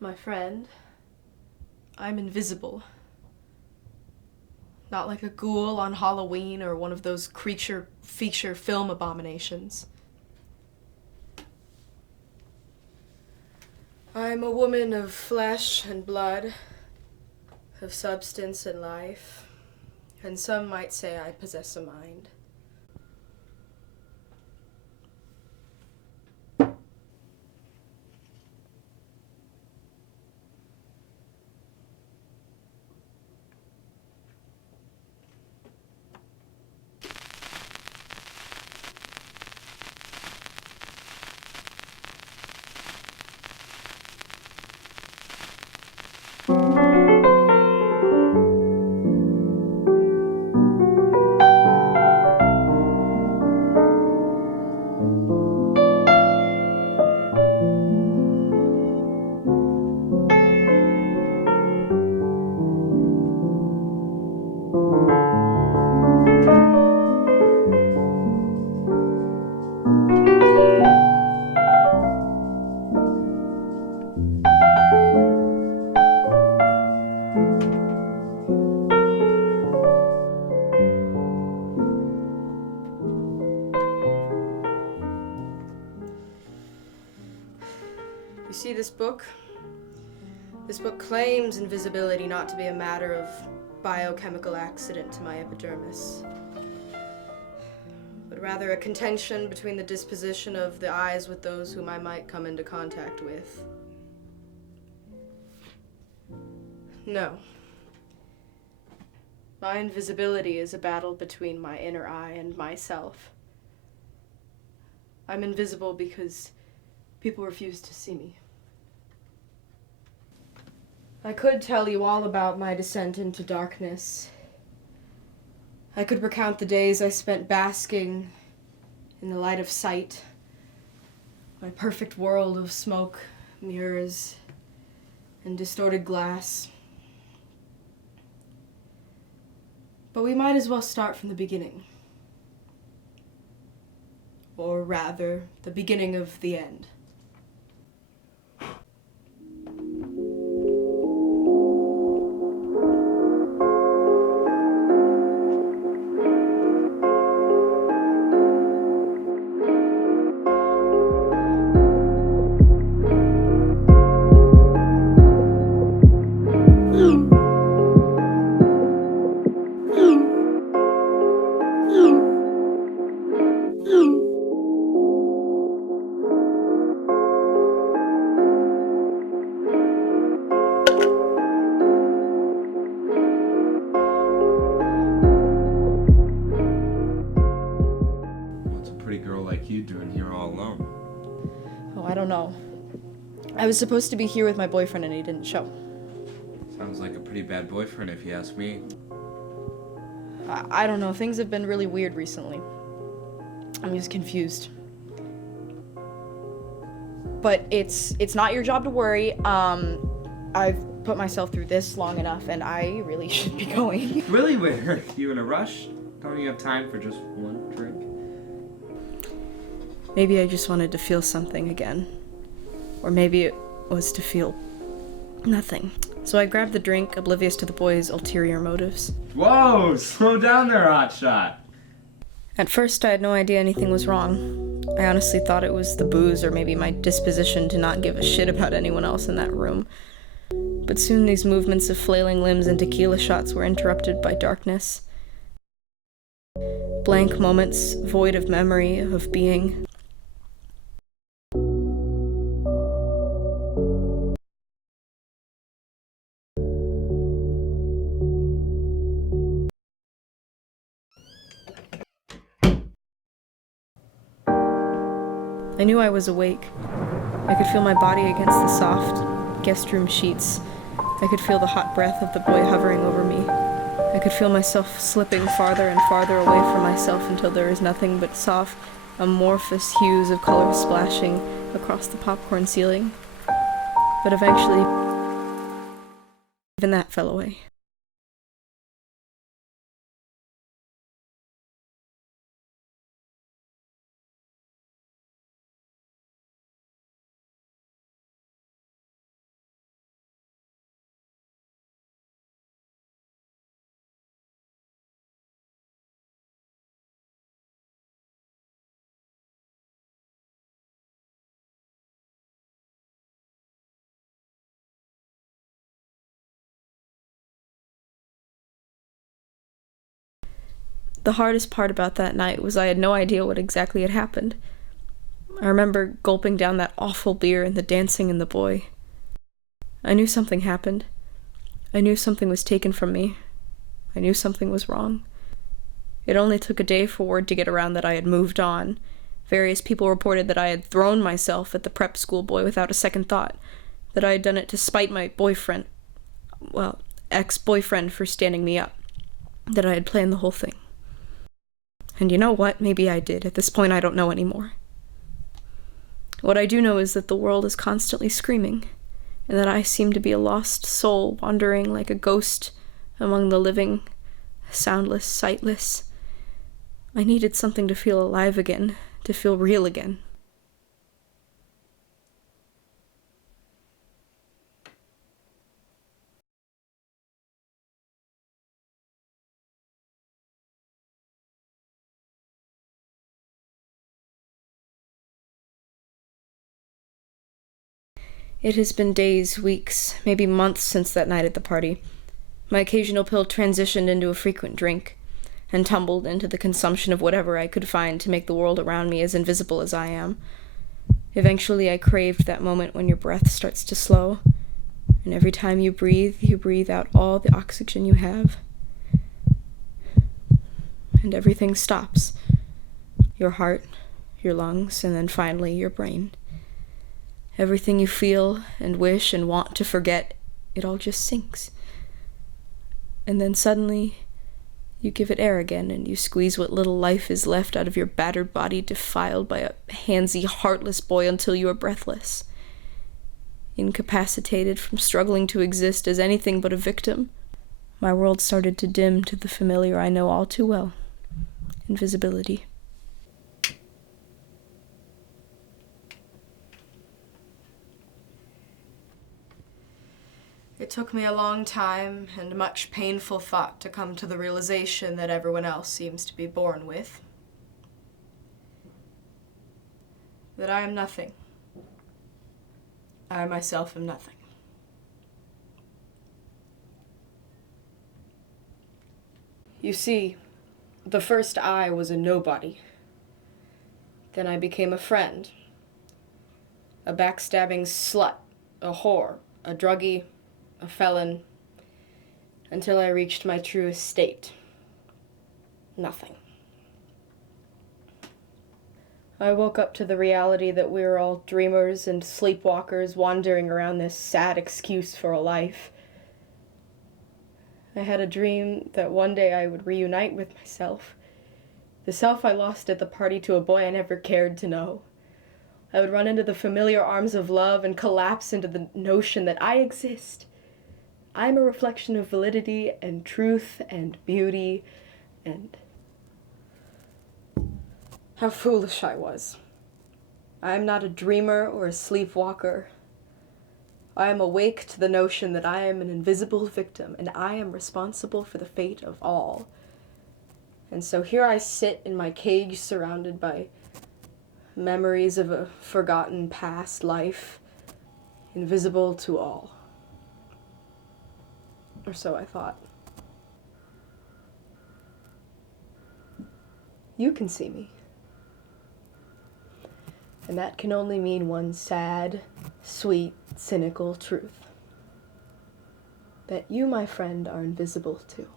My friend, I'm invisible. Not like a ghoul on Halloween or one of those creature feature film abominations. I'm a woman of flesh and blood, of substance and life, and some might say I possess a mind. You see this book? This book claims invisibility not to be a matter of biochemical accident to my epidermis, but rather a contention between the disposition of the eyes with those whom I might come into contact with. No. My invisibility is a battle between my inner eye and myself. I'm invisible because people refuse to see me. I could tell you all about my descent into darkness. I could recount the days I spent basking in the light of sight, my perfect world of smoke, mirrors, and distorted glass. But we might as well start from the beginning. Or rather, the beginning of the end. What's a pretty girl like you doing here all alone? Oh, I don't know. I was supposed to be here with my boyfriend and he didn't show. Sounds like a pretty bad boyfriend if you ask me. I don't know, things have been really weird recently. I'm just confused. But it's not your job to worry. I've put myself through this long enough and I really should be going. Really weird. You in a rush? Don't you have time for just one drink? Maybe I just wanted to feel something again. Or maybe it was to feel nothing. So I grabbed the drink, oblivious to the boy's ulterior motives. Whoa! Slow down there, hotshot! At first, I had no idea anything was wrong. I honestly thought it was the booze or maybe my disposition to not give a shit about anyone else in that room. But soon these movements of flailing limbs and tequila shots were interrupted by darkness. Blank moments, void of memory, of being. I knew I was awake. I could feel my body against the soft guest room sheets. I could feel the hot breath of the boy hovering over me. I could feel myself slipping farther and farther away from myself until there was nothing but soft, amorphous hues of color splashing across the popcorn ceiling. But eventually, even that fell away. The hardest part about that night was I had no idea what exactly had happened. I remember gulping down that awful beer and the dancing and the boy. I knew something happened. I knew something was taken from me. I knew something was wrong. It only took a day for word to get around that I had moved on. Various people reported that I had thrown myself at the prep school boy without a second thought, that I had done it to spite my boyfriend, well, ex-boyfriend, for standing me up, that I had planned the whole thing. And you know what? Maybe I did. At this point, I don't know anymore. What I do know is that the world is constantly screaming, and that I seem to be a lost soul wandering like a ghost among the living, soundless, sightless. I needed something to feel alive again, to feel real again. It has been days, weeks, maybe months since that night at the party. My occasional pill transitioned into a frequent drink, and tumbled into the consumption of whatever I could find to make the world around me as invisible as I am. Eventually I craved that moment when your breath starts to slow, and every time you breathe out all the oxygen you have. And everything stops. Your heart, your lungs, and then finally your brain. Everything you feel and wish and want to forget, it all just sinks. And then suddenly, you give it air again, and you squeeze what little life is left out of your battered body defiled by a handsy, heartless boy until you are breathless. Incapacitated from struggling to exist as anything but a victim, my world started to dim to the familiar I know all too well. Invisibility. It took me a long time and much painful thought to come to the realization that everyone else seems to be born with. That I am nothing. I myself am nothing. You see, the first I was a nobody. Then I became a friend. A backstabbing slut, a whore, a druggie, a felon, until I reached my truest state. Nothing. I woke up to the reality that we were all dreamers and sleepwalkers wandering around this sad excuse for a life. I had a dream that one day I would reunite with myself, the self I lost at the party to a boy I never cared to know. I would run into the familiar arms of love and collapse into the notion that I exist. I am a reflection of validity and truth and beauty and... How foolish I was. I am not a dreamer or a sleepwalker. I am awake to the notion that I am an invisible victim and I am responsible for the fate of all. And so here I sit in my cage surrounded by memories of a forgotten past life, invisible to all. Or so I thought. You can see me. And that can only mean one sad, sweet, cynical truth. That you, my friend, are invisible too.